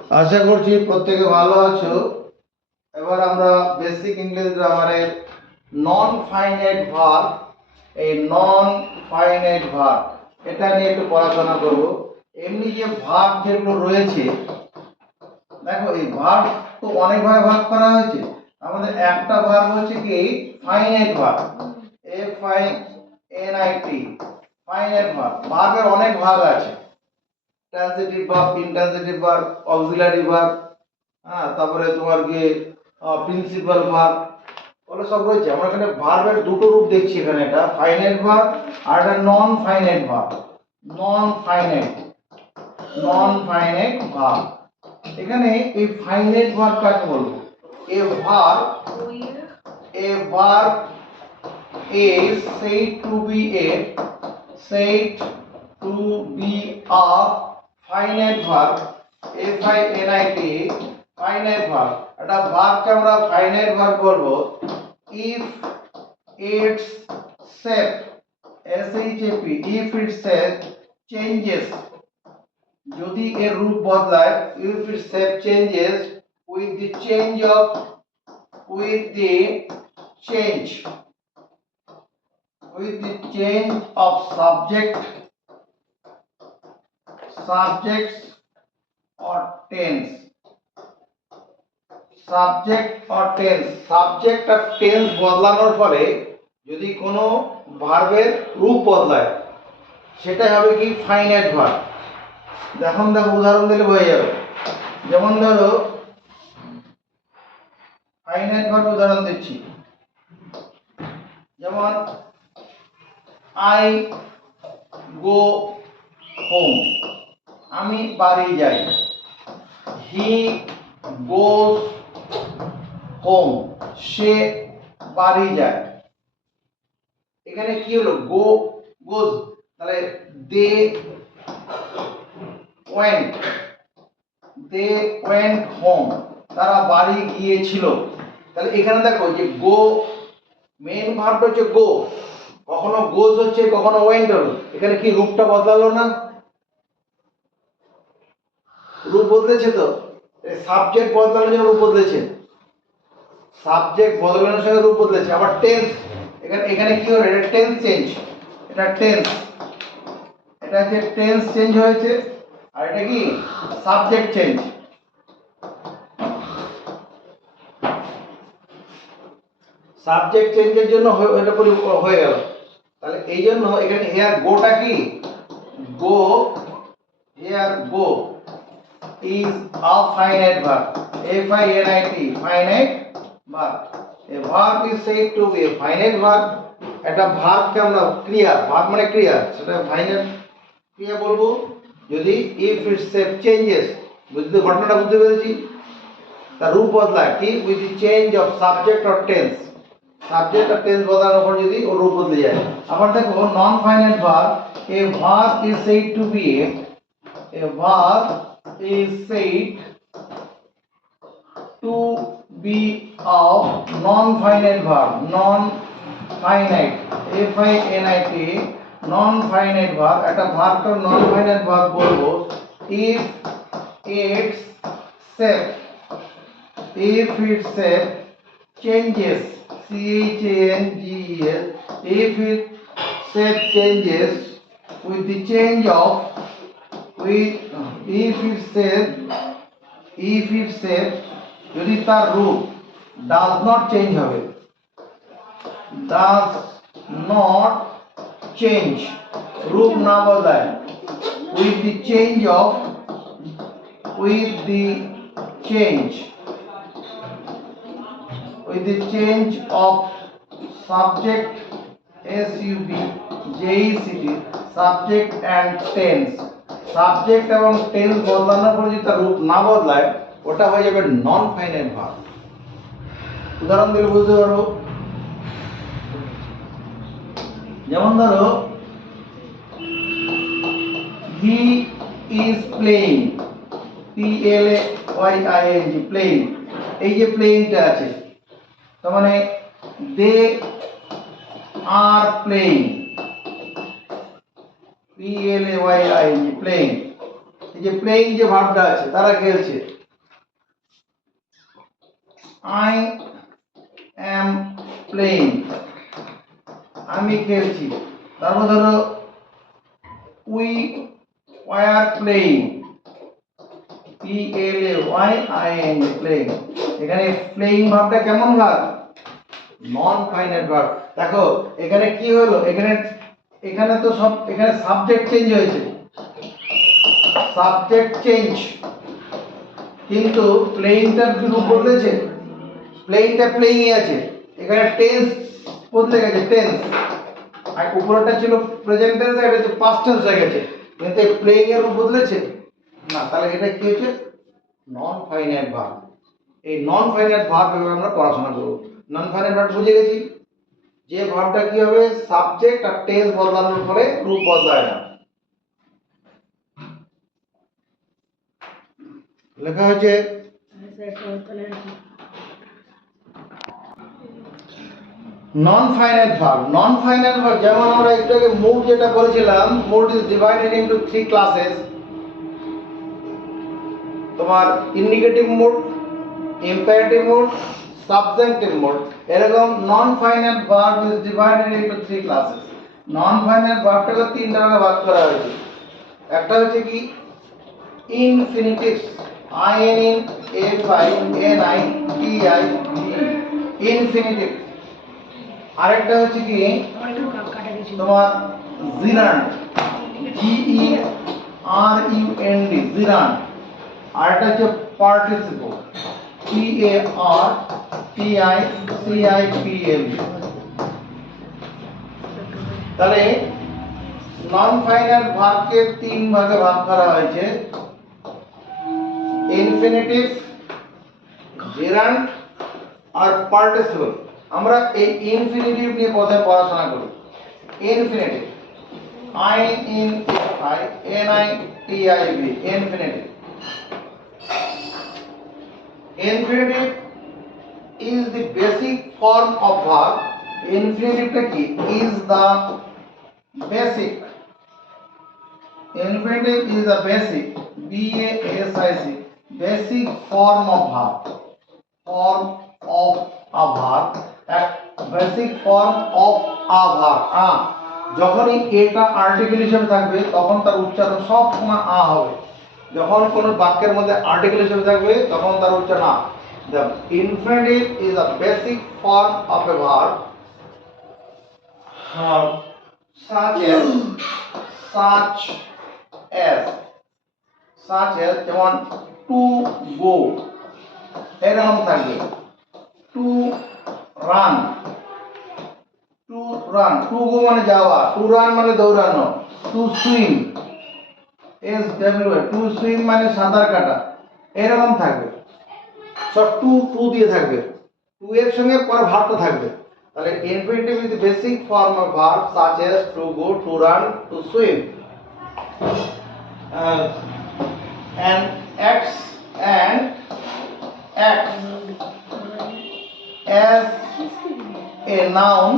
আশা করছি প্রত্যেকে ভালো আছো। এবার আমরা বেসিক ইংলিশ গ্রামারের নন ফাইনাইট ভার্ব, এই নন ফাইনাইট ভার্ব এটা নিয়ে একটু পড়াশোনা করব। এমনি যে ভার্ব যেগুলো রয়েছে, দেখো এই ভার্ব তো অনেকভাবে ভাগ করা হয়েছে। আমাদের একটা ভার্ব হচ্ছে কি finite verb, F I N I T, finite verb. ভার্বের অনেক ভাগ আছে, transitive verb, intransitive verb, auxiliary verb, হ্যাঁ, তারপরে তোমার কি প্রিন্সিপাল ভার্ব, ওগুলো সব রয়েছে। আমরা এখানে ভার্বের দুটো রূপ দেখছি, এখানে একটা ফাইনাইট ভার্ব আর একটা নন ফাইনাইট ভার্ব। নন ফাইনাইট, নন ফাইনাইট ভার্ব। এখানে এই ফাইনাইট ভার্ব কাকে বলবো? এ verb is said to be a finite verb, f i n i t, finite verb। একটা ভার্বকে আমরা ফাইনাইট ভার্ব বলবো if its shape, s h a p, if its shape changes, যদি এর রূপ বদলায়, if its shape changes with the change of subjects or tense, subject আর tense, subject আর tense বদলানোর ফলে যদি কোনো ভার্বের রূপ বদলায়, সেটাই হবে কি ফাইনাইট ভার্ব। দেখো উদাহরণ দিলে হয়ে যাবে। যেমন ধরো ফাইনাইট ভার্ব উদাহরণ দিচ্ছি, যেমন আই গো হোম, আমি বাড়ি যাই। হি গোজ হোম, সে বাড়ি যায়। এখানে কি হলো? গো গোজ, তাহলে দে ওয়েন্ট হোম, তারা বাড়ি গিয়েছিল। তাহলে এখানে দেখো যে গো, মেইন ভার্বটা হচ্ছে গো, কখনো গোজ হচ্ছে, কখনো ওয়েন্ট হলো। এখানে কি রূপটা বদলালো না? রূপ বদলেছে তো, সাবজেক্ট বদলানোর জন্য রূপ বদলেছে, সাবজেক্ট বদলানোর সঙ্গে রূপ বদলেছে। আবার টেন্স, এখানে কি হলো? এটা টেন্স চেঞ্জ, এটা টেন্স, এটা যে টেন্স চেঞ্জ হয়েছে, আর এটা কি সাবজেক্ট চেঞ্জ। সাবজেক্ট চেঞ্জের জন্য এটা হয়ে গেল। তাহলে এই জন্য এখানে হেয়ার গোটা কি গো, here go is a finite verb, f i n i t, finite verb। a verb is said to be a finite verb। একটা ভার্বকে আমরা ক্রিয়া, ভার্ব মানে ক্রিয়া, সেটা ফাইনাইট ক্রিয়া বলবো যদি if its shape changes, বুঝতে ঘটনাটা বুঝতে পেরেছি, তার রূপ বদলায় কি with the change of subject or tense, subject আর টেন্স বদলানোর পর যদি ওর রূপ বদলে যায়। আবার দেখো non finite verb, a verb is said to be a verb is said to be a non-finite verb, non-finite, f i n i t, non-finite verb। একটা ভার্বকে non-finite verb বলবো if its shape, changes, c h a n g e s, if its shape changes with the change of if its shape যদি তার রূপ does not change হবে, does not change, রূপ না বদলায়, with the change of subject, s u b j e c t, subject and tense, subject এবং tense বদলানোর পর যদি তার রূপ না বদলায়, ওটা হয়ে যাবে নন ফাইনাইট ভার্ব। উদাহরণ দিলে বুঝতে পারবো। যেমন ধরো he is playing, p l a y i n g, playing, এই যে প্লেইংটা আছে, তার মানে they are playing, p l a y i n g, playing. এই যে প্লেইং যে ভার্বটা আছে, তারা খেলছে। আই অ্যাম প্লেইং, আমি খেলছি। তারপর ধরো we were playing, PLAYING playing. এখানে প্লেইং ভার্বটা কেমন ভার্ব? Non finite verb. দেখো এখানে কি হলো, এখানে তো সব, এখানে সাবজেক্ট চেঞ্জ হয়েছে, সাবজেক্ট চেঞ্জ, কিন্তু প্লেইংটার রূপ বদলেছে। প্লেইংটা প্লেইংই আছে, এখানে টেন্স বদলে গেছে, টেন্স। আর উপরেরটা ছিল প্রেজেন্ট টেন্স, এটা হচ্ছে পাস্ট টেন্স হয়ে গেছে, কিন্তু এই প্লেইং এর রূপ বদলেছে না। তাহলে এটা কি হচ্ছে? নন ফাইনাইট ভার্ব। এই নন ফাইনাইট ভার্ব এভাবে আমরা পড়াশোনা করব। নন ফাইনাইট ভার্ব বুঝে গেছি, যে ভার্বটা কি হবে, সাবজেক্ট আর টেন্স বদলানোর পরে রূপ বদলায় না। লেখা হয়েছে non finite verb. Non finite verb যেমন আমরা একটু আগে মুড যেটা বলেছিলাম, mood is divided into 3 classes. তোমার indicative mood, imperative mood, subjunctive mood. এরকম non finite verb is divided into 3 classes. Non finite ভার্বটাকে তিনটা ভাগে ভাগ করা হয়েছে। একটা হচ্ছে কি ইনফিনিটিভস, INFINITIV, ইনফিনিটিভ। আরেকটা হচ্ছে কি তোমার জিরান্ড, GERUND, জিরান্ড। আরেকটা হচ্ছে পার্টিসিপল, PARTICIPL। তাহলে নন ফাইনাইট ভার্বকে তিন ভাগে ভাগ করা হয়েছে, ইনফিনিটিভ, জেরান্ড আর পার্টিসিপল। আমরা এই ইনফিনিটিভ নিয়ে প্রথমে পড়াশোনা করি। Infinitive, INFINITIV, infinitive. Infinitive is the basic form of verb. ইনফিনিটিভটা কি? is the basic, infinitive is the basic, BASIC, basic form of verb, form of a verb, a basic form of a verb. যখনই এটা article হিসেবে থাকবে তখন তার উচ্চারণ সব সময় আ হবে। যখন কোনো বাক্যের মধ্যে আর্টিকেল হিসেবে থাকবে তখন তার উচ্চারণ আ। The infinitive is a basic form of a verb, such as যেমন to go, এরকম থাকবে। to run, to go মানে যাওয়া, to run মানে দৌড়ানো, to swim, to swim মানে সাঁতার কাটা, এরকম থাকবে। সব টু দিয়ে থাকবে, টু এর সঙ্গে পরে ভার্বটা থাকবে। তাহলে infinitive is the basic form of verb such as to go, to run, to swim, and acts as a noun,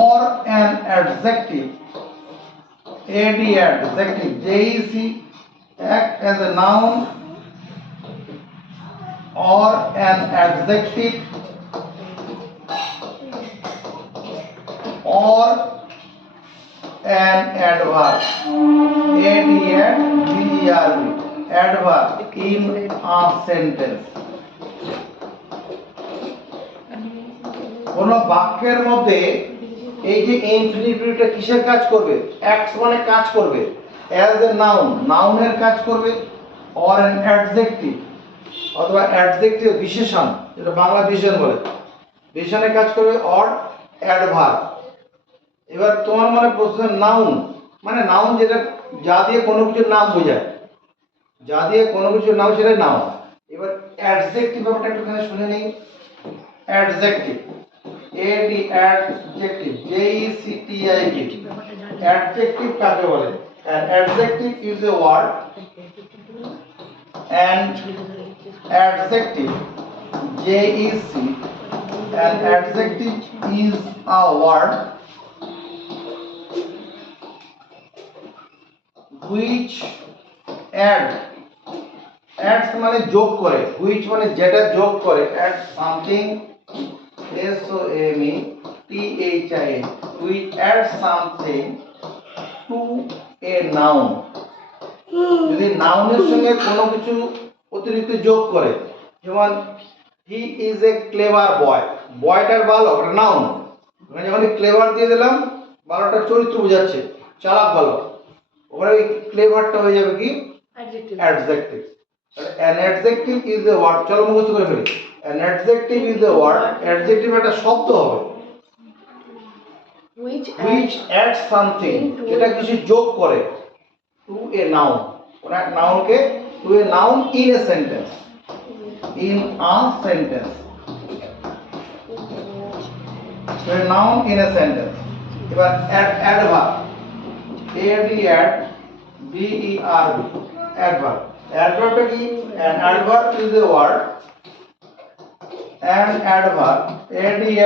or an adjective, adjective, JEC, act as a noun or an adjective or an adverb, ADVERB, adverb in a sentence. কোন বাক্যের মধ্যে এই যে ইনফিনিটিভটা কিসের কাজ করবে? Acts মানে কাজ করবে, অ্যাজ এ নাউন, নাউনের কাজ করবে, অর অ্যান অ্যাডজেক্টিভ অথবা অ্যাডজেক্টিভ বিশেষণ, যেটা বাংলা বিশেষণ বলে, বিশেষণের কাজ করবে, অর অ্যাডভার্ব। এবার তোমার মনে প্রশ্ন, নাউন মানে নাউন যেটা যা দিয়ে কোনো কিছুর নাম বোঝায়, যা দিয়ে কোনো কিছুর নাম সেটাই নাউন। এবার অ্যাডজেক্টিভ ব্যাপারটা একটুখানি শুনে নেই। অ্যাডজেক্টিভ, adjective, JECTIV, adjective কাকে বলে? An adjective is a word, and adjective, JEC, an adjective is a word which add, adds মানে যোগ করে, হুইচ মানে যেটা যোগ করে, add something, S O M E T H I N, which add something to a noun. যদি নাউনের সঙ্গে কোনো কিছু অতিরিক্ত যোগ করে, যেমন হি ইজ এ ক্লেভার বয়, বয়টার বালক নাউন, মানে যখন ক্লেভার দিয়ে দিলাম বালকটার চরিত্র বোঝাচ্ছে, চালাক বালক, ওখানে ওই ক্লেভারটা হয়ে যাবে কি adjective. An adjective is a word, চলো মুখস্থ করে ফেলি। An adjective is a word, adjective একটা শব্দ হবে which adds something, যেটা কিছু যোগ করে, to a noun, কোন এক নাউনকে, to a noun in a sentence, in a sentence, to a noun in a sentence। এবার adverb, add, verb, adverb, adverbটা কি? An adverb is a word, an adverb, adverb,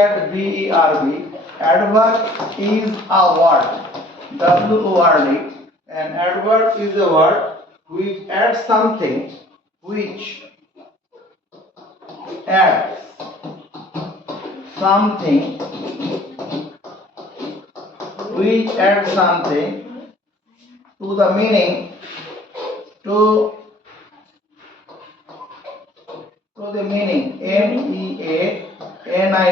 adverb is a word, word, an adverb is a word which adds something, which adds something, which adds something to the meaning, to the meaning,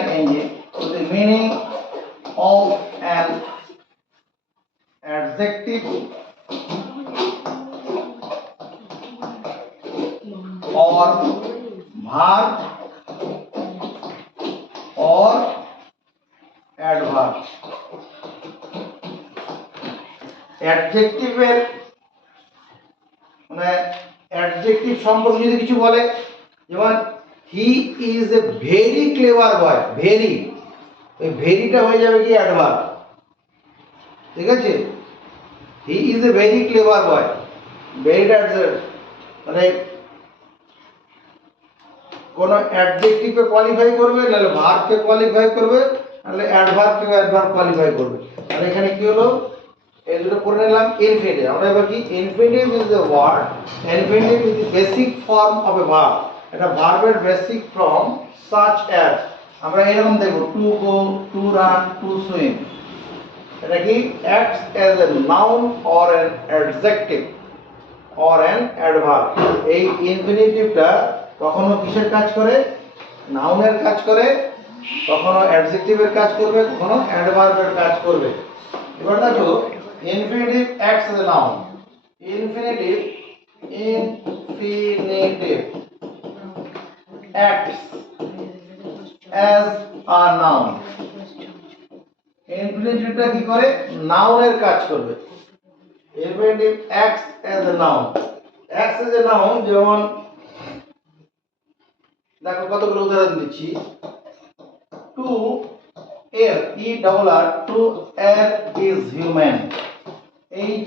meaning, to the meaning of an adjective or verb or adverb। adjective এর মানে adjective সম্পর্কে যদি কিছু বলে, যেমন he is a very clever boy, very, ওই ভেরিটা হয়ে যাবে কি অ্যাডভার্ব, ঠিক আছে? He is a very clever boy, ভেরিটা মানে কোন অ্যাডজেক্টিভকে কোয়ালিফাই করবে, নাহলে ভার্বকে কোয়ালিফাই করবে, নাহলে অ্যাডভার্বকে অ্যাডভার্ব কোয়ালিফাই করবে। আর এখানে কি হলো, এই দুটো পড়ে নিলাম ইনফিনিটিভ। আমরা এবার কি, infinitive is a word, infinitive is the basic form of a verb, এটা ভার্বের বেসিক ফর্ম, সাচ অ্যাজ, আমরা এরকম দেখব, to go, to run, to swim, এটা কি acts as a noun or an adjective or an adverb. এই ইনফিনিটিভটা কখনো কিসের কাজ করে, নাউনের কাজ করে, কখনো অ্যাডজেক্টিভের কাজ করবে, কখনো অ্যাডভার্বের কাজ করবে। এবার দেখো, infinitive acts as a noun, infinitive acts as a noun, ইনফিনিটিভটা কি করে, নাউনের কাজ করবে। Infinitive acts as a noun, acts as a noun, যেমন দেখো কতগুলো উদাহরণ দিচ্ছি। টু এর, ই ডাবল আর, টু এর ইজ হিউম্যান,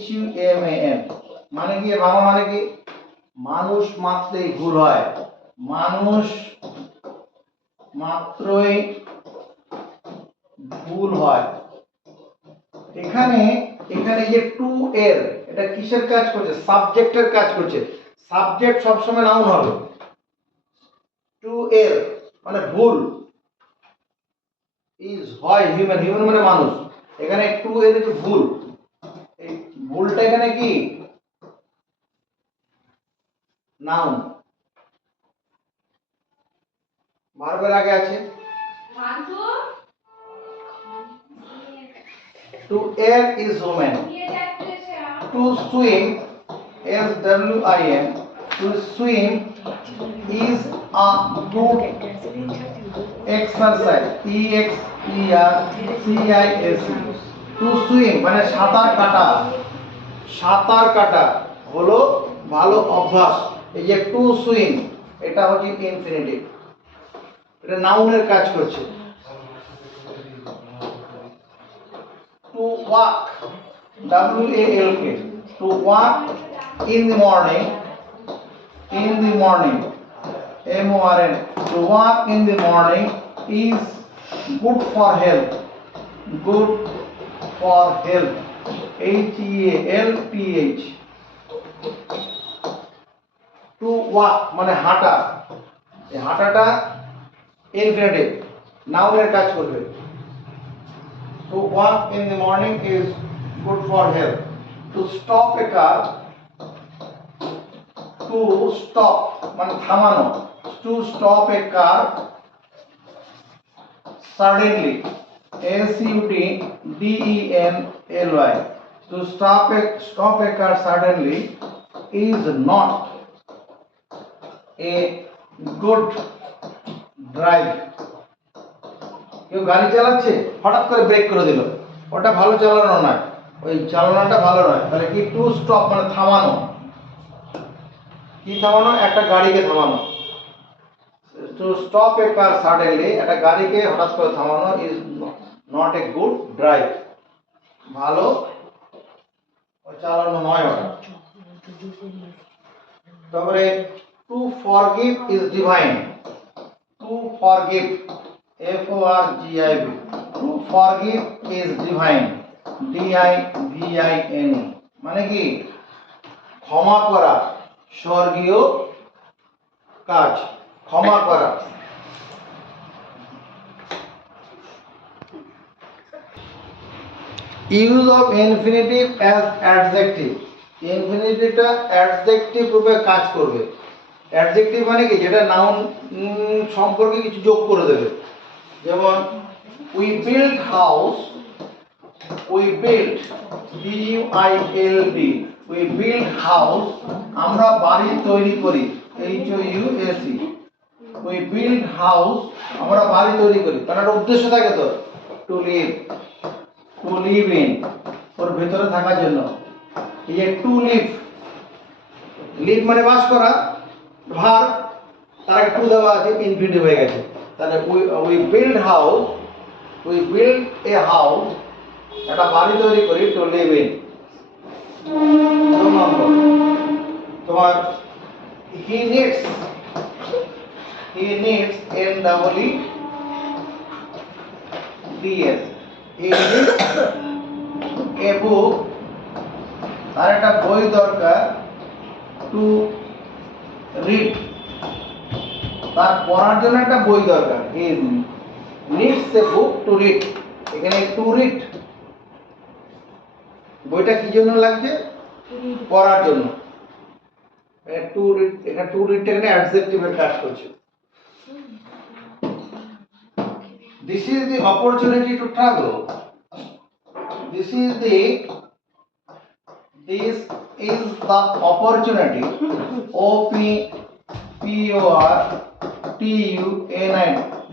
HUMAN, মানে কি, বাংলা মানে কি, মানুষ মাত্রই ভুল হয়, মানুষ মাত্রই ভুল হয়। এখানে যে টু এর, এটা কিসের কাজ করছে, সাবজেক্টের কাজ করছে, সাবজেক্ট সবসময় নাউন হবে। টু এর মানে ভুল, ইজ হয় হিউম্যান, হিউম্যান মানে মানুষ, এখানে টু এর যে ভুল, এই ভুলটা এখানে কি নাউন, ভার্বের আগে আছে। টু এর is women, to swim, SWIM, to swim is a good exercise, EXERCISE, to swim মানে সাঁতার কাটা, সাঁতার কাটা হলো ভালো অভ্যাস। এই যে টু সুইম, এটা হচ্ছে ইনফিনিটিভ, এটা নাউনের কাজ করছে। To walk, WALK, to walk in the morning, MORN, to walk in the morning is good for health, good for health, HEALTH, walk মানে হাঁটা, এই হাঁটাটা ইনফিনিটিভ নাউনের কাজ করবে। To walk in the morning is good for health. Two stop a car, to stop মানে থামানো, to stop a car suddenly, SUDDENLY, to stop a car suddenly is not a good drive. কেউ গাড়ি চালাচ্ছে হঠাৎ করে break করে দিল, ওটা ভালো চালানো নয়, ওই চালানোটা ভালো নয়। তাহলে কি টু স্টপ মানে থামানো, কি থামানো? একটা গাড়িকে থামানো। To stop a car suddenly, একটা গাড়িকে হঠাৎ করে থামানো is not a good drive, ভালো চালানো নয় ওটা। তারপরে to forgive is divine. To forgive, FORGIV, to forgive is divine, DIVINE, মানে কি ক্ষমা করা স্বর্গীয় কাজ, ক্ষমা করা। Use of infinitive as adjective, ইনফিনিটিভটা অ্যাডজেক্টিভ রূপে কাজ করবে। অ্যাডজেক্টিভ মানে কি, যেটা নাউন সম্পর্কে কিছু যোগ করে দেবে। যেমন we build house, we build, BUILD, we build house, আমরা বাড়ি তৈরি করি, HOUSE, উই বিল্ড হাউস, আমরা বাড়ি তৈরি করি। কারণ একটা উদ্দেশ্য থাকে তো, to live, to live in, ওর ভেতরে থাকার জন্য। এই যে টু লিভ, লিভ মানে বাস করা, ভার, তার আগে টু দেওয়া আছে, ইনফিনিটিভ হয়ে গেছে। তাহলে we build house, we build a house, একটা বাড়ি তৈরি করি, টু লিভ ইন। তোমার হি নিডস, NEEDS, এ বুক, তার একটা বই দরকার, টু রিড, তার পড়ার জন্য একটা বই দরকার, হি needs a book to read. এখানে টু রিড, বইটা কি জন্য লাগছে? পড়ার জন্য। টু রিড, এখানে টু রিডটা এখানে অ্যাডজেক্টিভের কাজ করছে। This is the opportunity to travel. This is the opportunity, OPPORTUNI.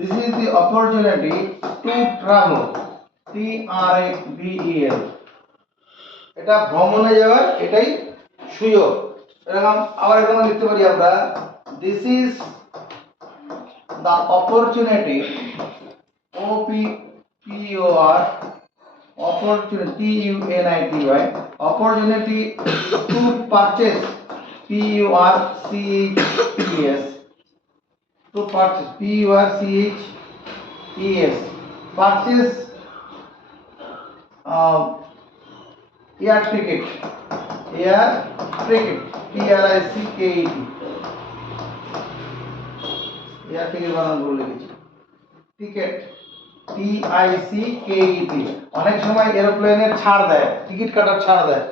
This is the opportunity to travel, TRAVEL. এটা ভ্রমণে যাওয়ার এটাই সুযোগ। এরকম আবার এরকম লিখতে পারি আমরা, this is the opportunity, OPPOR, opportunity, TUNITY, opportunity to purchase, PURCHES, to purchase, PURCHES, purchase air ticket, TRICKET, air ticket বানান ভুল লিখেছি, টিকেট, TICKET। অনেক সময় এরোপ্লেনের ছাড় দেয়, টিকিট কাটার ছাড় দেয়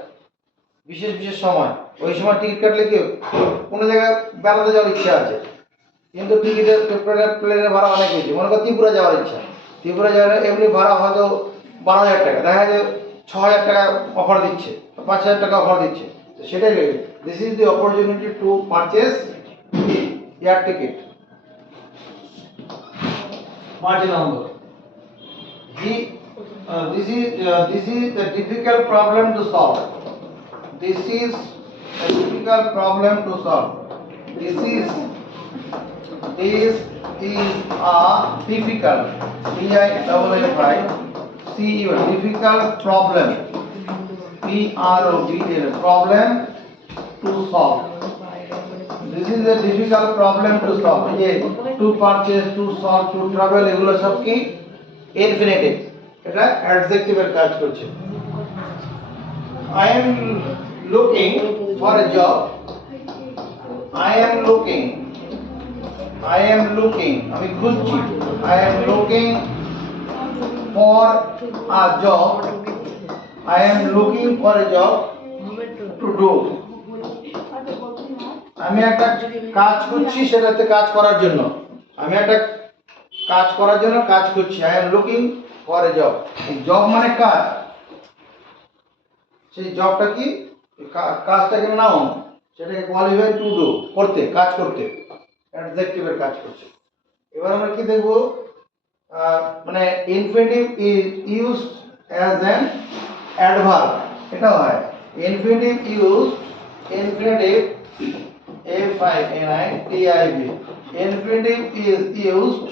বিশেষ বিশেষ সময়। ওই সময় টিকিট কাটলে কি কোনো জায়গায় বেড়াতে যাওয়ার ইচ্ছা আছে, কিন্তু টিকিটের প্লেনের ভাড়া অনেক বেশি। মনে করো ত্রিপুরা যাওয়ার ইচ্ছা, ত্রিপুরা যাওয়ার এমনি ভাড়া হয়তো 12,000 টাকা, দেখা যায় 6,000 টাকা অফার দিচ্ছে, 5,000 টাকা অফার দিচ্ছে, সেটাই লেগে। This is the opportunity to purchase air ticket. 5 number, this is a difficult problem to solve. This is a difficult problem to solve. This is a difficult, DIFFICULT, difficult problem, problem to solve. This is a difficult problem to solve. ये to purchase, to solve, to travel, এগুলো সব কি infinitive, এটা adjective এর কাজ করছে। I am looking for a job, I am looking, আমি খুঁজছি, I am looking for a job, I am looking for a job to do. আমি একটা কাজ করছি, সেটাতে কাজ করার জন্য, আমি একটা কাজ করার জন্য কাজ করছি, I am looking for a job. Job মানে কাজ, সেই জবটা কি, কাজটাকে নাউন, সেটাকে কোয়ালিফাই টু ডু, করতে, কাজ করতে, অ্যাডজেক্টিভের কাজ করছে। এবার আমরা কি দেখব, মানে infinitive is used as an adverb, এটা হয় infinitive used, infinitive F I N I T I V, infinitive is used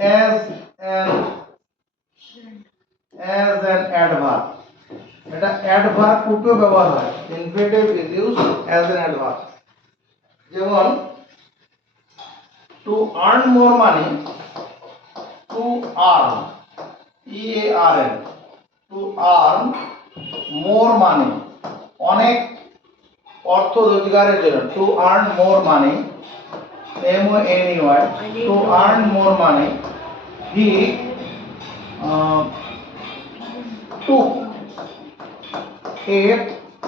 as an adverb, এটা অ্যাডভার্ব রূপে ব্যবহার হয়, infinitive is used as an adverb. যেমন to earn more money, to earn, E A R N, to earn more money, অনেক অর্থ রোজগারের জন্য, to earn more money, M O N E Y, to earn more money, he took a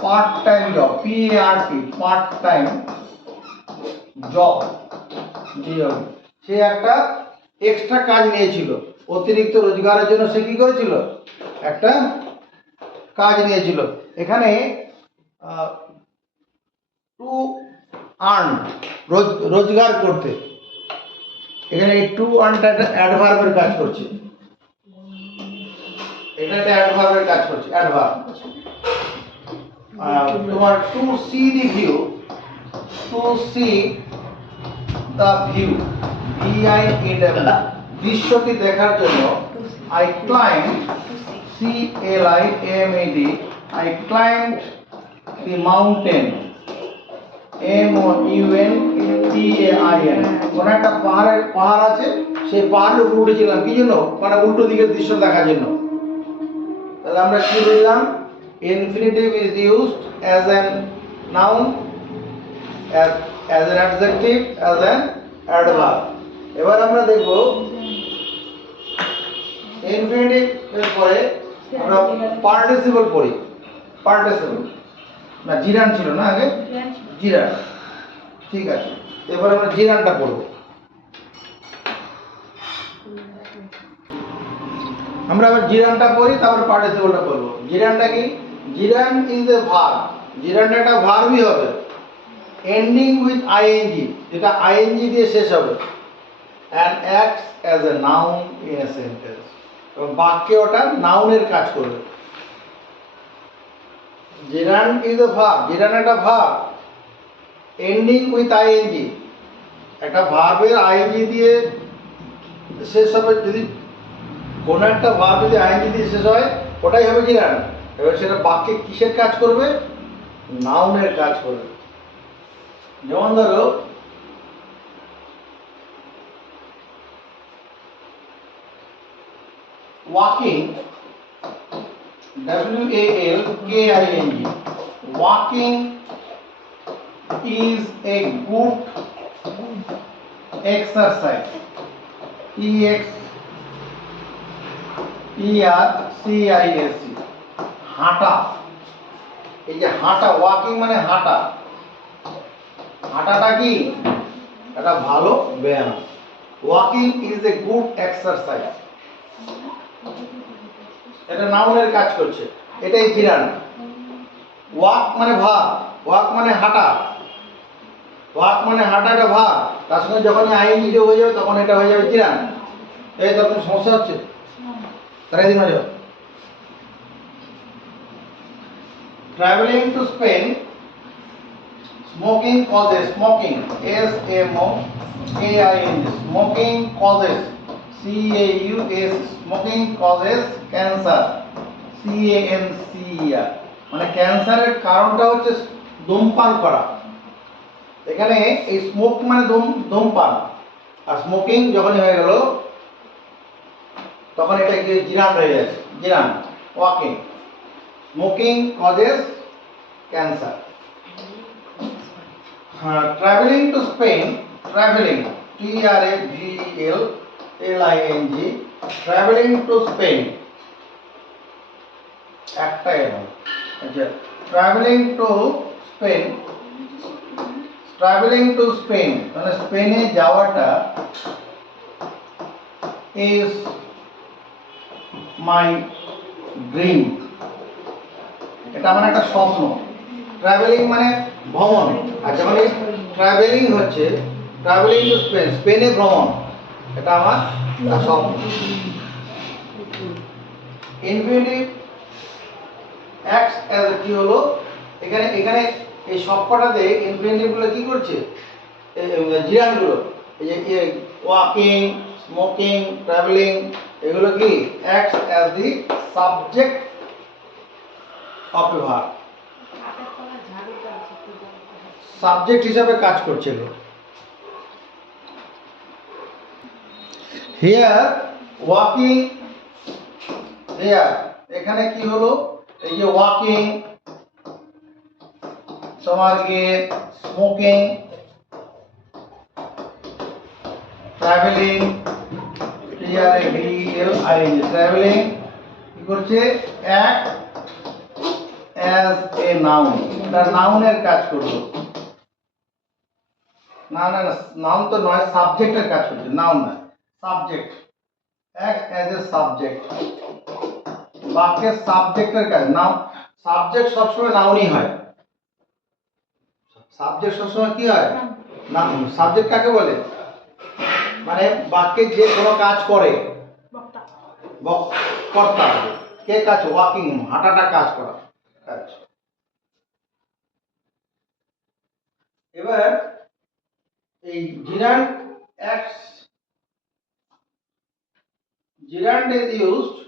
part-time job, P-A-R-T, part-time job, সে একটা extra কাজ নিয়েছিল, অতিরিক্ত রোজগারের জন্য সে কি করেছিল, একটা কাজ নিয়েছিল। এখানে টু আর্ন, রোজগার করতে, এখানে এই টু আর্নটা অ্যাডভার্বের কাজ করছে, এটা একটা অ্যাডভার্বের কাজ করছে, অ্যাডভার্ব। তোমার to see the view, to see the view, V I E W, দৃশ্যটি দেখার জন্য, I climb, C L I M A D, I climb the mountain, M O U N T A I N, কোন একটা পাহাড় আছে, সেই পাহাড়ের উপর উঠেছিলাম, কি জন্য, মানে উল্টো দিকের দৃশ্য দেখার জন্য। তাহলে আমরা কি বুঝলাম, infinitive is used as an noun, as an adjective, as an adverb. এবার আমরা দেখব ইনফিনিটিভ এর পরে আমরা পার্টিসিপল পড়ি, পার্টিসিপল না, জিরান ছিল না আগে, জিরান, ঠিক আছে। এবার আমরা জিরানটা পড়ব। আমরা আবার জিরানটা পড়ি, তারপর পার্টিসিপলটা করব। জিরানটা কি, জিরান ইজ এ ভার্ব, জিরানটা একটা ভার্বই হবে, এন্ডিং উইথ আইএনজি, যেটা আইএনজি দিয়ে শেষ হবে, and acts as a noun in a sentence, এবং বাক্যে ওটা নাউনের কাজ করবে। জিরান ইজ এ ভার্ব, জিরান একটা ভার্ব, এন্ডিং উইথ আইএনজি, একটা ভার্বের আইএনজি দিয়ে শেষ হবে, যদি কোনো একটা ভার্ব যদি আইএনজি দিয়ে শেষ হয়, ওটাই হবে জিরান। এবার সেটা বাক্যে কিসের কাজ করবে, নাউনের কাজ করবে। যেমন ধরো walking, W-A-L-K-I-N-G, walking is a good exercise, E-X-E-R-C-I-S-E, হাঁটা, এই যে হাঁটা, ওয়াকিং মানে হাঁটা, হাঁটাটা কি একটা ভালো ব্যায়াম, walking is a good exercise, এটা নাউনের কাজ করছে, এটাই জিরান। ওয়াক মানে ভাব, ওয়াক মানে হাঁটা, ওয়াক মানে হাঁটা, এটা ভাব, তার সঙ্গে যখন আইএনজি যোগ হয়ে যাবে তখন এটা হয়ে যাবে জিরান। এই তো কোনো সমস্যা হচ্ছে, তারাই দিন হয়ে যাবে। Travelling to Spain, smoking causes, smoking, S-M-O-K-I-N-G, smoking causes, C-A-U-S, smoking causes cancer, C-A-N-C-E-R, মানে ক্যান্সারের কারণটা হচ্ছে ধূমপান করা। এখানে এই স্মোক মানে ধূমপান, আর স্মোকিং যখনই হয়ে গেল তখন এটা কি জিরান হয়ে যাচ্ছে, gerund, walking, smoking causes cancer. Travelling to Spain, travelling TRAVELLING, travelling to Spain একটা এরকম। আচ্ছা, travelling to Spain, travelling to Spain মানে স্পেনে যাওয়াটা ইজ মাই ড্রিম, এটা আমার একটা স্বপ্ন। ট্রাভেলিং মানে ভ্রমণ, আচ্ছা মানে ট্রাভেলিং হচ্ছে ট্রাভেলিং টু স্পেন, স্পেনে ভ্রমণ, এটা আমার একটা স্বপ্ন। ইনফিনিটিভ অ্যাক্টস অ্যাজ কি হলো এখানে এখানে এই সবকটাতে ইনফিনিটিভগুলো কি করছে, জিরানগুলো, এই যে ওয়াকিং, স্মোকিং, ট্রাভেলিং, এগুলো কি acts as the subject of a verb, subject হিসাবে কাজ করছে এগুলো। হিয়ার ওয়াকিং, হিয়ার এখানে কি হলো, এই যে ওয়াকিং, তোমার গিয়ে স্মোকিং, ট্রাভেলিং, TRAVELING, ট্রাভেলিং কি করছে, অ্যাক্ট অ্যাজ এ নাউন, এটা নাউনের কাজ করলো। না না না, নাউন তো নয়, সাবজেক্টের কাজ করছে, নাউন না, subject, act as a subject, বাক্যের সাবজেক্টের কাজ। নাউন, সাবজেক্ট সবসময় নাউনই হয়, সাবজেক্ট সবসময় কি হয়, নাউন। সাবজেক্ট কাকে বলে, মানে বাক্যে যে কোনো কাজ করে, কর্তা, কে কাজ, ওয়াকিং, হাঁটাটা কাজ করা কাজ। এবার এই gerund acts, gerund is used,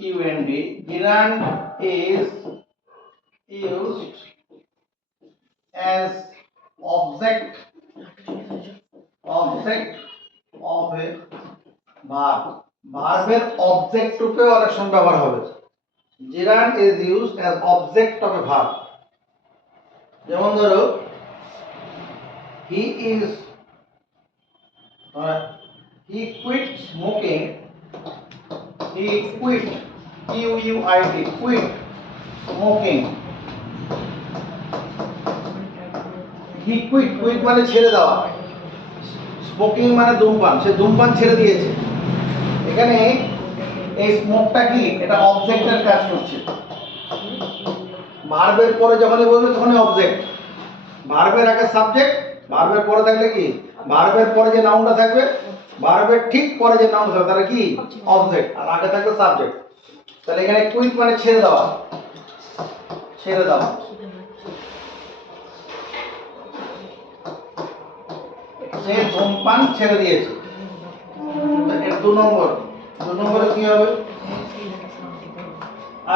GERUND, gerund is used as object of a verb, ভার্বের অবজেক্ট রূপে অনেক সময় ব্যবহার হবে। gerund is used as object of a verb, যেমন ধরো he quit smoking, he quit, QUIT, quit smoking, he quit মানে ছেড়ে দেওয়া, স্মোকিং মানে ধূমপান, সে ধূমপান ছেড়ে দিয়েছে। এখানে এই স্মোকটা কি, এটা অবজেক্টের কাজ করছে। ভার্বের পরে যখনই বলবে তখনই অবজেক্ট, ভার্বের আগে সাবজেক্ট, ভার্বের পরে থাকলে কি, ভার্বের পরে যে নাউনটা থাকবে, ভার্বের ঠিক পরে যে নাউন থাকবে তাহলে কি অবজেক্ট, আর আগে থাকবে সাবজেক্ট। তাহলে এখানে কুইট মানে ছেড়ে দেওয়া, ছেড়ে দেওয়া। সে ধূমপান ছেড়ে দিয়েছে, এর দু নম্বরে কি হবে,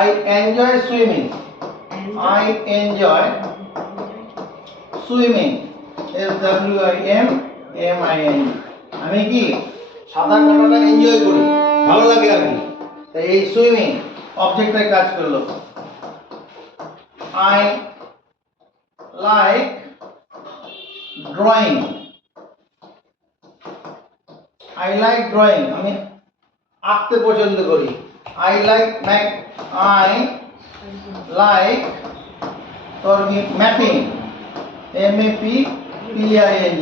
I enjoy swimming, I enjoy swimming, SWIMMING, আমি কি সাঁতার কাটাটা এনজয় করি, ভালো লাগে আর কি, তাই এই সুইমিং অবজেক্টের কাজ করলো। I like drawing, I like drawing, আমি আঁকতে পছন্দ করি, I like তোর কি ম্যাপিং, MAPPING,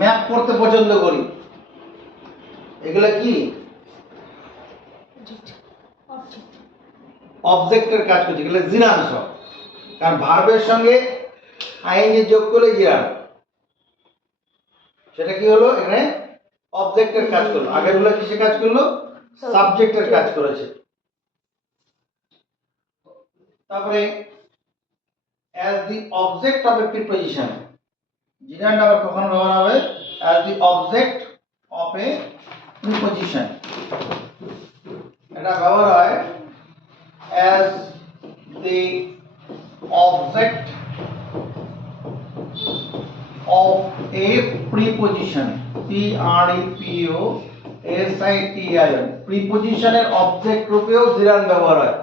ম্যাপ করতে পছন্দ করি। এগুলো কি অবজেক্টের কাজ করছে, এগুলো জিরাংশ, কারণ ভার্বের সঙ্গে আইএনজি যোগ করলে জিরান, সেটা কি হলো, এখানে অবজেক্টের কাজ করলো। আগেরগুলো কিসে কাজ করলো, সাবজেক্টের কাজ করেছে। তারপরে as the object of a preposition, gerund আবার কখন ব্যবহার হবে, as the object of a preposition, এটা ব্যবহার হয় as the object of a preposition, PREPOSITION, প্রিপজিশনের অবজেক্ট রূপেও জিরান ব্যবহার হয়।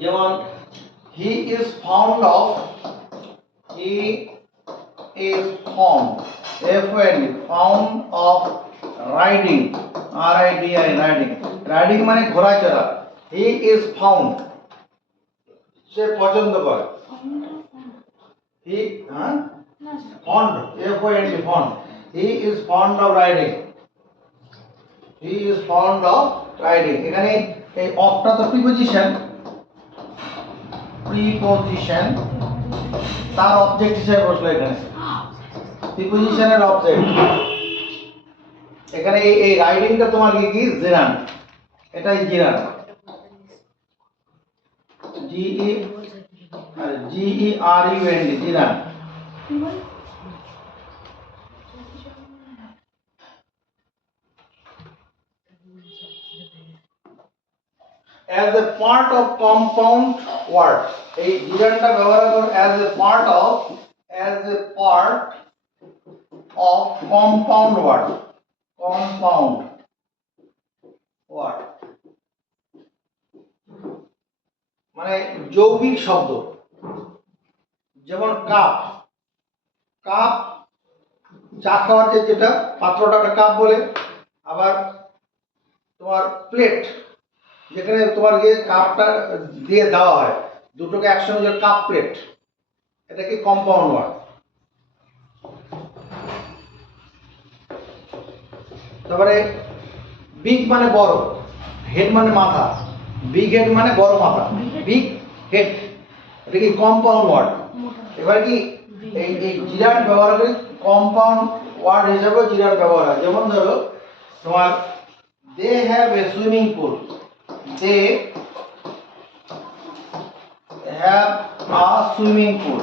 যেমন he is fond of, he is fond, F-O-N-D, fond of riding, R-I-D-I, riding, riding মানে ঘোড়া চড়া, he is fond, সে পছন্দ করে, he fond, F-O-N-D, fond, he is fond of riding, he is fond of riding, এখানে এই অফটা তো preposition, তার object হিসেবে বসলো এখানে, প্রিপজিশনের অবজেক্ট, এখানে এই রাইডিংটা তোমার কি জিরান, এটাই জিরান, GERUND, জিরান। As a part of compound word, এই জিরানটা ব্যবহার করো as a part of compound word, মানে যৌগিক শব্দ, যেমন কাপ, কাপ চা খাওয়ার যেটা পাত্রটাকে কাপ বলে, আবার তোমার প্লেট, যেখানে তোমার গিয়ে কাপটা দিয়ে দেওয়া হয়, দুটোকে একসঙ্গে যে কাপ প্লেট, এটা কি কম্পাউন্ড ওয়ার্ড। তারপরে বিগ মানে বড়, হেড মানে মাথা, বিগ হেড মানে বড় মাথা, বিগ হেড, এটা কি কম্পাউন্ড ওয়ার্ড। এবার কি এই জিরান ব্যবহার করে কম্পাউন্ড ওয়ার্ড হিসেবে জিরান ব্যবহার হয়। যেমন ধরো তোমার they have a swimming pool, they have a swimming pool,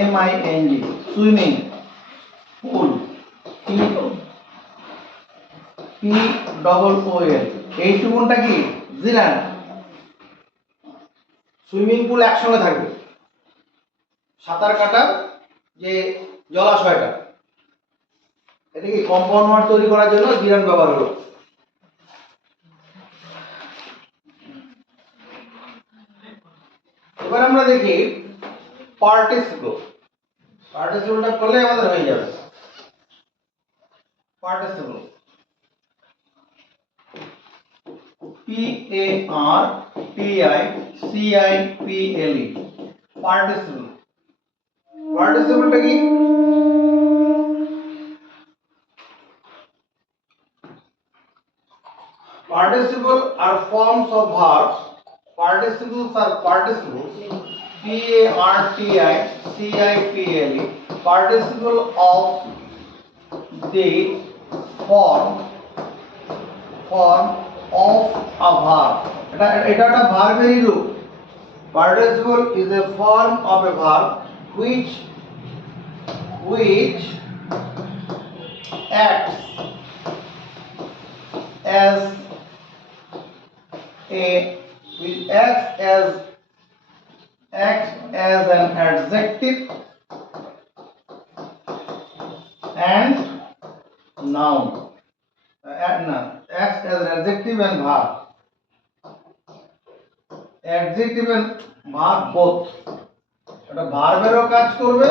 SWIMMING, swimming pool, POOL, এইটুকুনটা কি জিরান। সুইমিং পুল একসঙ্গে থাকবে, সাঁতার কাটার যে জলাশয়টা, এটা কি কম্পাউন্ড ওয়ার্ড তৈরি করার জন্য জিরান ব্যবহার হলো। এবার আমরা দেখি পার্টিসিপল, পার্টিসিপলটা করলে আমাদের হয়ে যাবে। Participle, PARTICIPLE, participle. পার্টিসিপলটা কি? Participles are forms of verbs. Participles are participles. PARTICIPLE. Participle of the form of a verb. এটা একটা ভার্বেরই রূপ। Participle is a form of a verb which acts as an adjective and noun. Acts as an adjective and verb. Adjective and verb both. এটা ভার্বেরও কাজ করবে,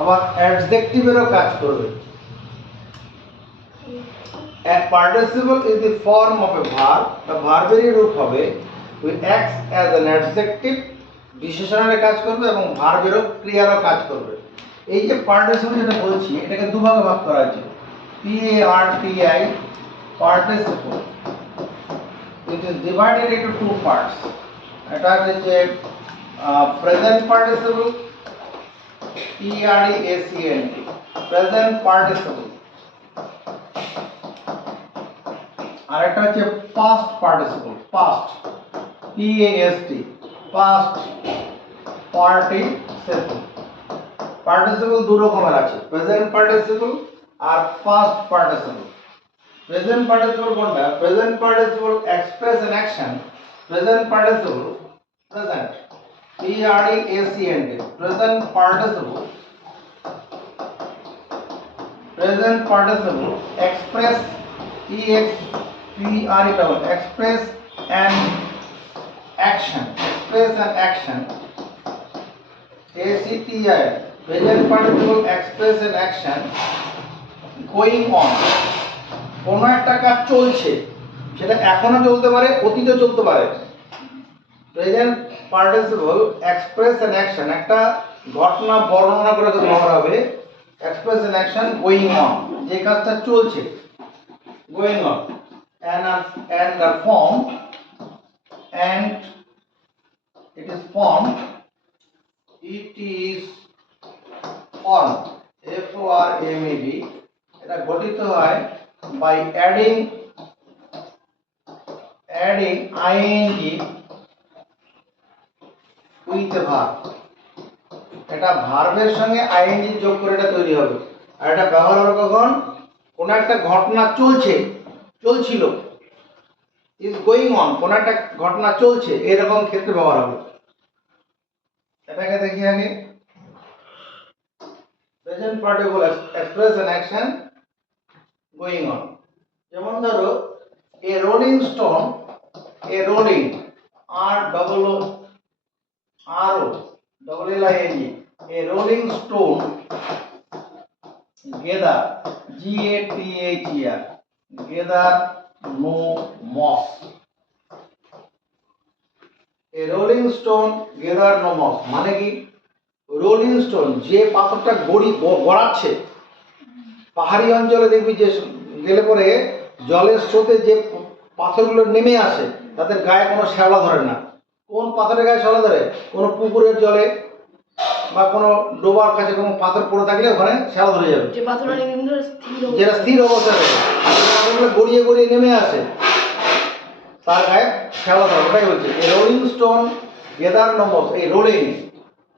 আবার অ্যাডজেক্টিভেরও কাজ করবে। A participle is the form of a verb. The ভার্বেরই রূপ হবে, which acts as an adjective, বিশেষণের কাজ করবে এবং ভার্বেরও ক্রিয়ারও কাজ করবে। এই যে পার্টিসিপল যেটা বলছি, এটাকে দুভাগে ভাগ করা হয়েছে। PARTI, participle, it is divided into two parts. এটা হচ্ছে present participle, PRESENT, present participle, আর একটা হচ্ছে past participle, past, PAST, past participle। participle দু রকমের আছে, present participle আর past participle। present participle কোনটা? present participle express an action, present participle, present, PRESENT, present participle, express, EXPRE, express an action, express an action. ACTI, present participle express an action going on. কোনো একটা কাজ চলছে, সেটা এখনো চলতে পারে, অতীতেও চলতে পারে। Present participle express an action, একটা ঘটনা বর্ণনা করে ব্যবহার হবে। Express an action going on, যে কাজটা চলছে, going on, and the form, and it is formed, it is formed, FORMED, এটা গঠিত হয় by adding ing with a verb। এটা ভার্বের সঙ্গে আইএনজি যোগ করে এটা তৈরি হবে। আর এটা ব্যবহার হবে কখন? কোনো একটা ঘটনা চলছে, চলছিল, ইজ গোয়িং অন, কোনো একটা ঘটনা চলছে, এরকম ক্ষেত্রে ব্যবহার হবে। এটাকে দেখি আগে। Present participle express an action going on. যেমন ধরো a rolling stone, a rolling, ROLLING, a rolling stone, gather, GATHER, gather no moss, a rolling stone gather no moss, মানে কি? রোলিং স্টোন, যে পাথরটা গড়াচ্ছে, পাহাড়ি অঞ্চলে দেখবি যে গেলে পরে জলের স্রোতে যে পাথরগুলো নেমে আসে তাদের গায়ে কোনো শ্যাওলা ধরে না। কোন পাথরের গায়ে শ্যাওলা ধরে? কোনো পুকুরের জলে বা কোনো ডোবার কাছে কোনো পাথর পড়ে থাকলে ওখানে শ্যাওলা ধরে যাবে, যেটা স্থির অবস্থায় থাকে। পাথরগুলো গড়িয়ে গড়িয়ে নেমে আসে, তার গায়ে শ্যাওলা ধরে, ওটাই বলছে এই rolling stone gather no moss. এই রোলিং,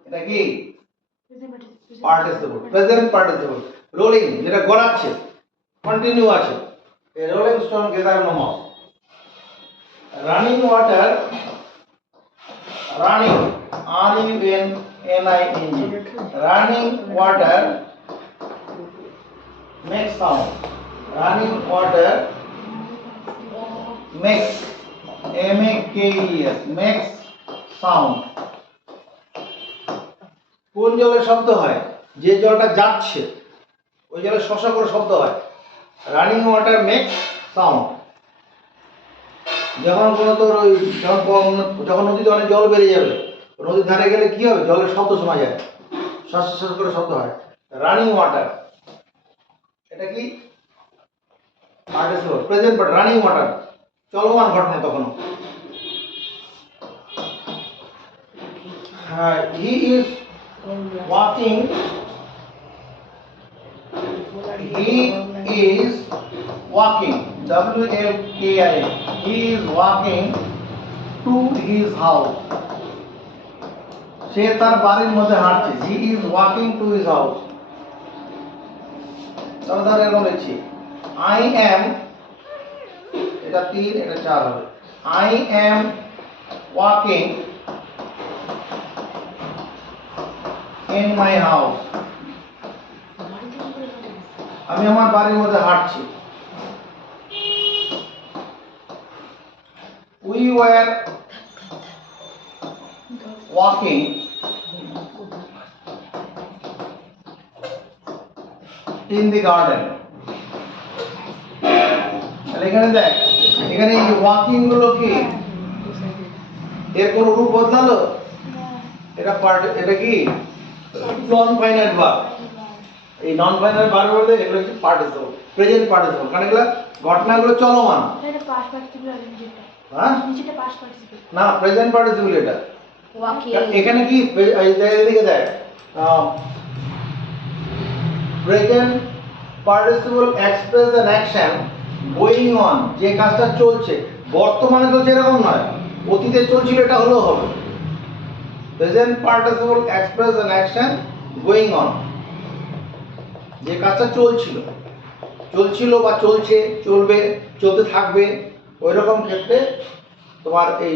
এটা কি পার্টিসিপল, প্রেজেন্ট পার্টিসিপল। রোলিং যেটা গড়াচ্ছে, কন্টিনিউ আছে, এই rolling stone gather no moss. Running water, running, RUNNING, running water makes sound, running water makes, MAKES, makes sound। কোন জলে শব্দ হয়? যে জলটা যাচ্ছে ওই জলে শশা করে শব্দ হয়। Running water makes sound. যখন কোনো তোর ওই যখন নদীতে অনেক জল বেড়ে যাবে, নদীর ধারে গেলে কি হবে? জলের শব্দ শোনা যায়, শ্বাস শ্বাস করে শব্দ হয়। রানিং ওয়াটার, এটা কি participle, present part. Running water চলমান ঘটনা তখন। হ্যাঁ, he is walking, he is walking, WALKING, he is walking to his house, সে তার বাড়ির মধ্যে হাঁটছে। He is walking to his house. তবে ধরে বলেছি আই এম, এটা 3, এটা 4 হবে। I am walking in my house, আমি আমার বাড়ির মধ্যে হাঁটছি। We were walking in the garden. তাহলে এখানে দেখ, এখানে এই ওয়াকিং গুলো কি এর কোন রূপ বদলালো? এটা এটা কি নন ফাইনাইট ভার্ব। এই নন ফাইনাইট ভার্ব বলতে এগুলো হচ্ছে পার্টিসিপল, প্রেজেন্ট পার্টিসিপল, কারণ এগুলো ঘটনাগুলো চলমান। এটা পাস্ট পার্টিসিপল আর যেটা, হ্যাঁ নিচেটা পাস্ট পার্টিসিপল, না প্রেজেন্ট পার্টিসিপল। এটা ওয়াকিং। এখানে কি এদিকে দেখ, present participle express an action going on, যে কাজটা চলছে, বর্তমানে চলছে এরকম নয়, অতীতে চলছিল, এটা হলেও হবে। Present participle express an action going on, যে কাজটা চলছিল বা চলছে, চলবে, চলতে থাকবে, ওই রকম ক্ষেত্রে তোমার এই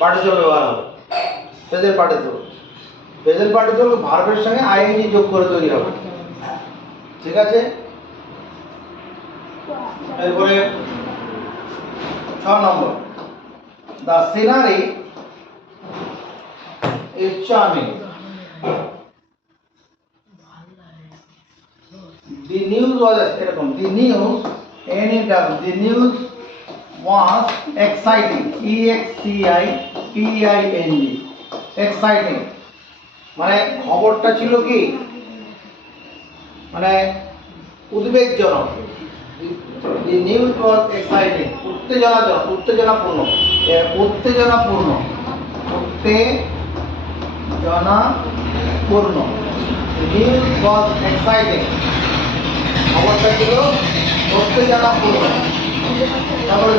পার্টিসিপল ব্যবহার হবে। প্রেজেন্ট পার্টিসিপল ভার্বের সঙ্গে আইএনজি যোগ করে তৈরি হবে। ঠিক আছে? এরপরে 6 নম্বর, the scenery is charming. The news was এরকম, the news the news was exciting, exciting, exciting মানে খবরটা ছিল কি মানে উদ্বেগজনক। The news was exciting, উত্তেজনাপূর্ণ, উত্তেজনাপূর্ণ। The news was exciting, খবরটা ছিল উত্তেজনাপূর্ণ। তারপরে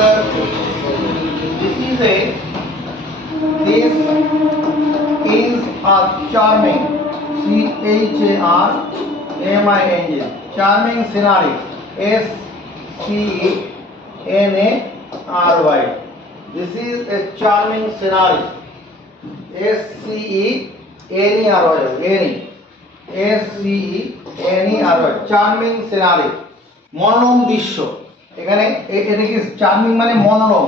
this is a charming, CHARMING, charming scenery, SCENARY. This is a charming scenery, SCENERY, charming scenery, মনোরম দৃশ্য। এখানে এটা কি চার্মিং মানে মনোরম,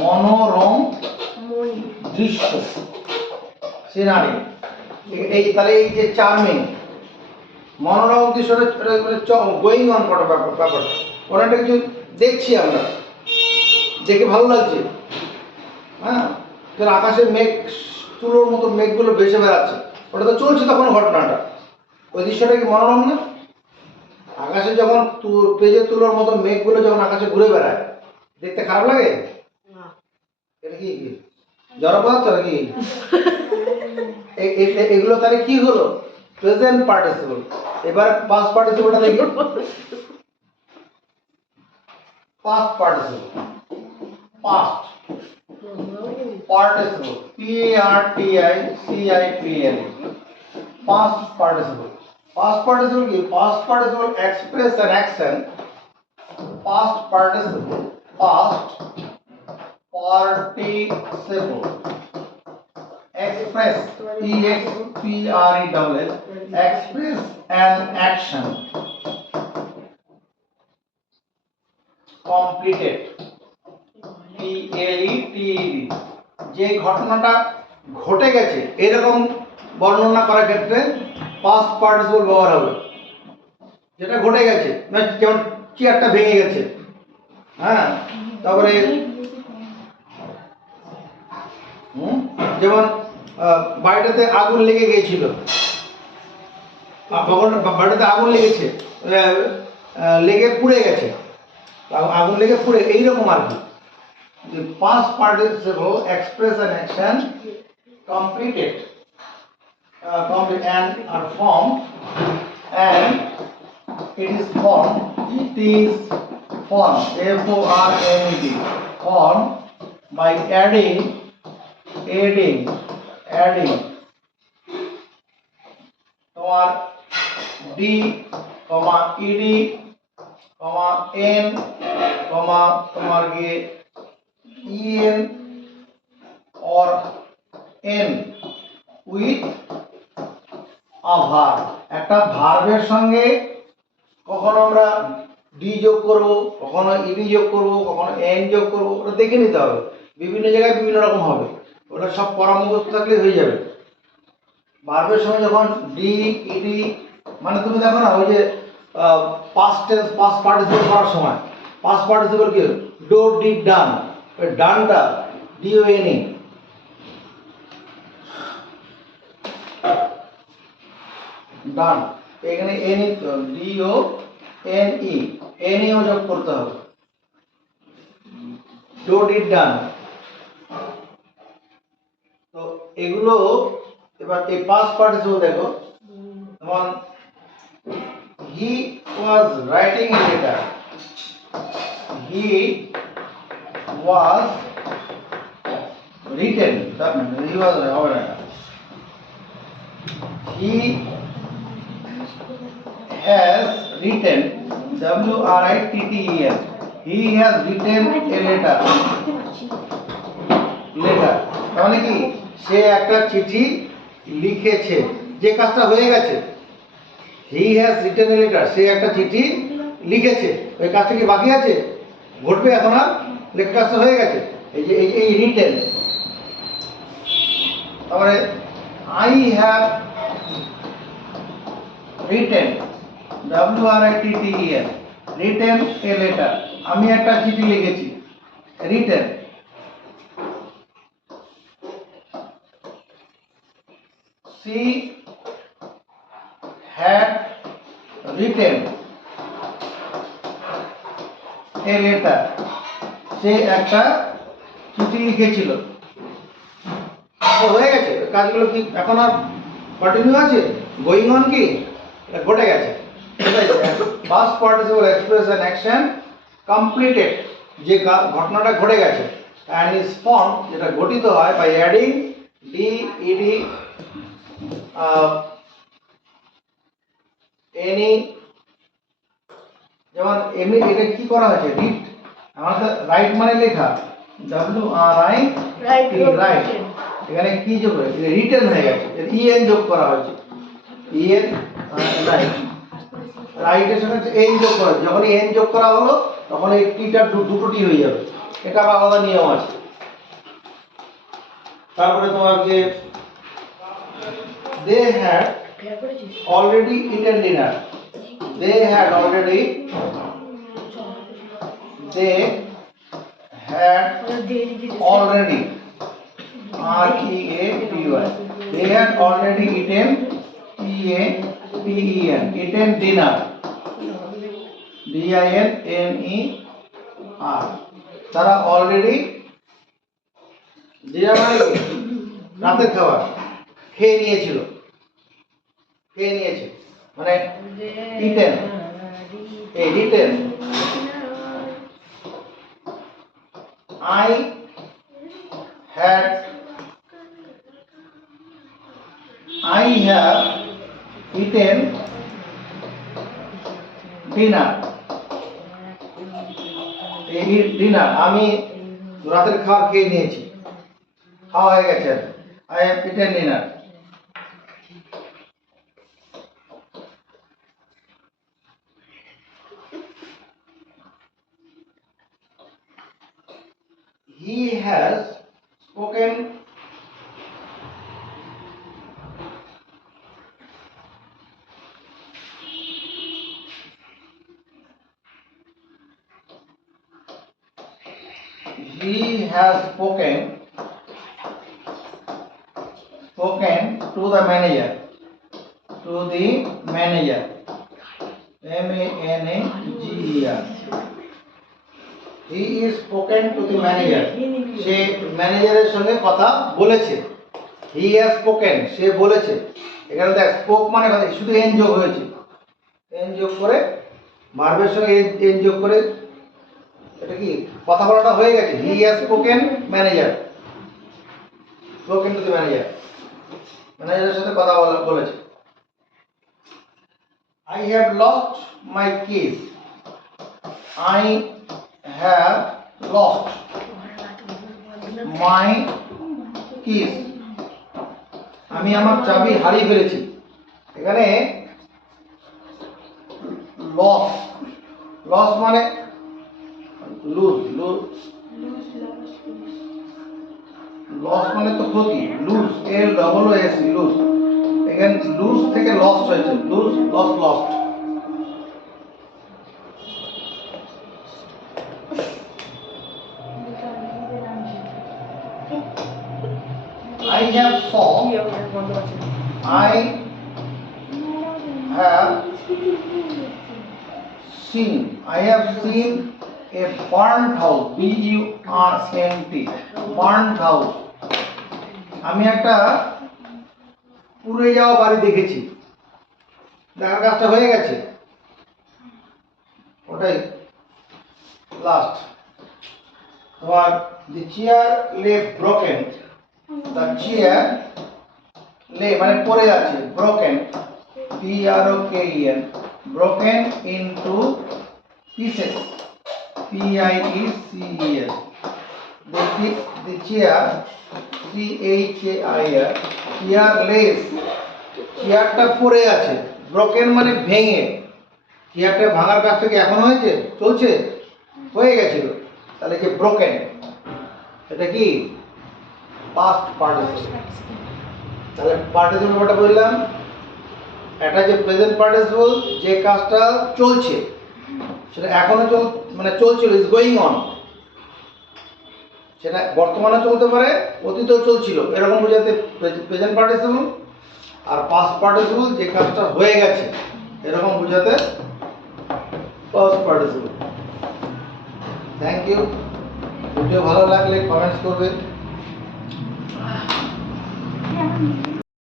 মনোরম দৃশ্য, সিনারি। এই তাহলে এই যে চার্মিং মনোরম দৃশ্যটা গোয়িং অন করা ব্যাপারটা ওনাটা কিছু দেখছি আমরা, দেখে ভালো লাগছে। হ্যাঁ, আকাশের মেঘ তুলোর মতো মেঘগুলো ভেসে বেড়াচ্ছে, ওটা তো চলছে তখন ঘটনাটা। ওই দৃশ্যটা কি মনোরম না? আকাশে যখন পেজে তুলোর মতো মেঘগুলো যখন আকাশে ঘুরে বেড়ায়, দেখতে খারাপ লাগে? এটা কি জড়পদার্থ নাকি? এগুলো তাহলে কি হলো? Present participle. এবার পাস্ট পার্টিসিপলটা দেখি। Past participle, past participle, PARTICIPL, past participle. Past participle কি? Past participle express an action. Past participle express, EXPRESS, express an action, completed, PLETED, যে ঘটনাটা ঘটে গেছে এরকম বর্ণনা করার ক্ষেত্রে পাস্ট পার্টিসিপল ব্যবহার হবে। যেটা ঘটে গেছে, যেমন চেয়ারটা ভেঙে গেছে, হ্যাঁ, তারপরে যেমন বাড়িটাতে আগুন লেগে গিয়েছিল, বাড়িতে আগুন লেগেছে, লেগে পুড়ে গেছে, আগুন লেগে পুড়ে, এইরকম আর কি। Past participle express an action completed, complete and are formed, and it is formed, FORMED, formed by adding তোমার D, ED, N, তোমার গিয়ে EN or N with a verb। একটা ভার্বের সঙ্গে কখনো আমরা ডি যোগ করব, কখনো ইডি যোগ করব, কখনো এন যোগ করব, ওটা দেখে নিতে হবে। বিভিন্ন জায়গায় বিভিন্ন রকম হবে, ওটা সব পরামর্শ থাকলে হয়ে যাবে। ভার্বের সঙ্গে যখন ডি ইডি, মানে তুমি দেখো না ওই যে পাস্ট টেন্স পাস্ট পার্টিসিপল করার সময় পাস্ট পার্টিসিপল কি ডো ডিড ডান, ওই ডানটা DONE, ডান, এখানে এন DONE যোগ করতে হবে, ডো ডিড ডান। তো এগুলো এবার এই পাস্ট পার্টিসিপল দেখো, যেমন he was writing a letter, he was written, he was হবে না, হি has written, WRITTEN, he has written a letter, মানে কি সে একটা চিঠি লিখেছে, যে কাজটা হয়ে গেছে। he has written a letter, সে একটা চিঠি লিখেছে, ওই কাজটা কি বাকি আছে? ঘটবে এখন আর, লেখার কাজটা হয়ে গেছে। এই রিটেন, তারপরে I have written, WRITTEN, written a letter, আমি একটা চিঠি লিখেছি, written. She had written a letter, সে একটা চিঠি লিখেছিল। হয়ে গেছে কাজগুলো, কি এখন আর কন্টিনিউ আছে, গোয়িং অন কি এটা ঘটে গেছে। Past participle express an action completed, যে ঘটনাটা ঘটে গেছে, অ্যান্ড ইজ ফর্ম, যেটা গঠিত হয় বাই অ্যাডিং DED এনি, যেমন এমনি এটা কি করা হয়েছে, রিড, আমাদের রাইট মানে লেখা, WRIT, রাইট, এখানে কি যোগ হয়েছে, রিটেন হয়ে গেছে, EN যোগ করা হয়েছে, EN, রাইট, রাইটের সঙ্গে এন যোগ করা হয়েছে, যখন এন যোগ করা হলো তখন এই টিটা দুটো টি হয়ে যাবে, এটা আবার আলাদা নিয়ম আছে। তারপরে তোমার যে they had already eaten dinner, they had already READY, they had already eaten, eaten dinner, DINNER, তারা অলরেডি, ডিনার মানে কি রাতের খাবার খেয়ে নিয়েছিল, মানে ইটেন, এই written, I have eaten dinner, dinner আমি রাতের খাবার খেয়ে নিয়েছি, খাওয়া হয়ে গেছে, I have eaten dinner। He has spoken to the manager, MANAGER, he is spoken to the manager, সে ম্যানেজারের সঙ্গে কথা বলেছে, he has spoken, সে বলেছে, এখানে দেখ স্পোক মানে কথা, শুধু এন যোগ হয়েছে, এন যোগ করে ভার্বের সঙ্গে এন যোগ করে, এটা কি কথা বলাটা হয়ে গেছে, he has spoken manager, spoken to the manager, ম্যানেজারের সাথে কথা বলেছে। I have lost my keys, I have lost my keys, আমি আমার চাবি হারিয়ে ফেলেছি, এখানে লস মানে লস মানে তো ক্ষতি, LOOS, লুজ, এখানে লুজ থেকে লস্ট হয়েছে, lost. I have seen a burnt house, BURNT, burnt house, আমি একটা পুড়ে যাওয়া বাড়ি দেখেছি, দেখার কাজটা হয়ে গেছে, ওটাই লাস্ট। তোমার the chair lay broken, the chair lay মানে পড়ে আছে, broken, BROKEN, broken into pieces, PIECES, the chair, CHAIR, chair lays, চেয়ারটা পড়ে আছে, ব্রোকেন মানে ভেঙে, চেয়ারটা ভাঙার কাজটা কি এখনো হয়েছে, চলছে, হয়ে গেছিল, তাহলে কি ব্রোকেন, এটা কি পাস্ট পার্টিসিপল। Past participle. তাহলে পার্টিসিপল ব্যাপারটা বললাম, এটা যে প্রেজেন্ট পার্টিসিপল যে কাজটা চলছে সেটা এখনো মানে চলছিল, ইজ গোয়িং অন, সেটা বর্তমানে চলতে পারে, অতীতেও চলছিল, এরকম বোঝাতে প্রেজেন্ট পার্টিসিপল। আর পাস্ট পার্টিসিপল যে কাজটা হয়ে গেছে এরকম বোঝাতে past participle. Thank you. Video ভালো লাগলে কমেন্টস করবে। Yeah.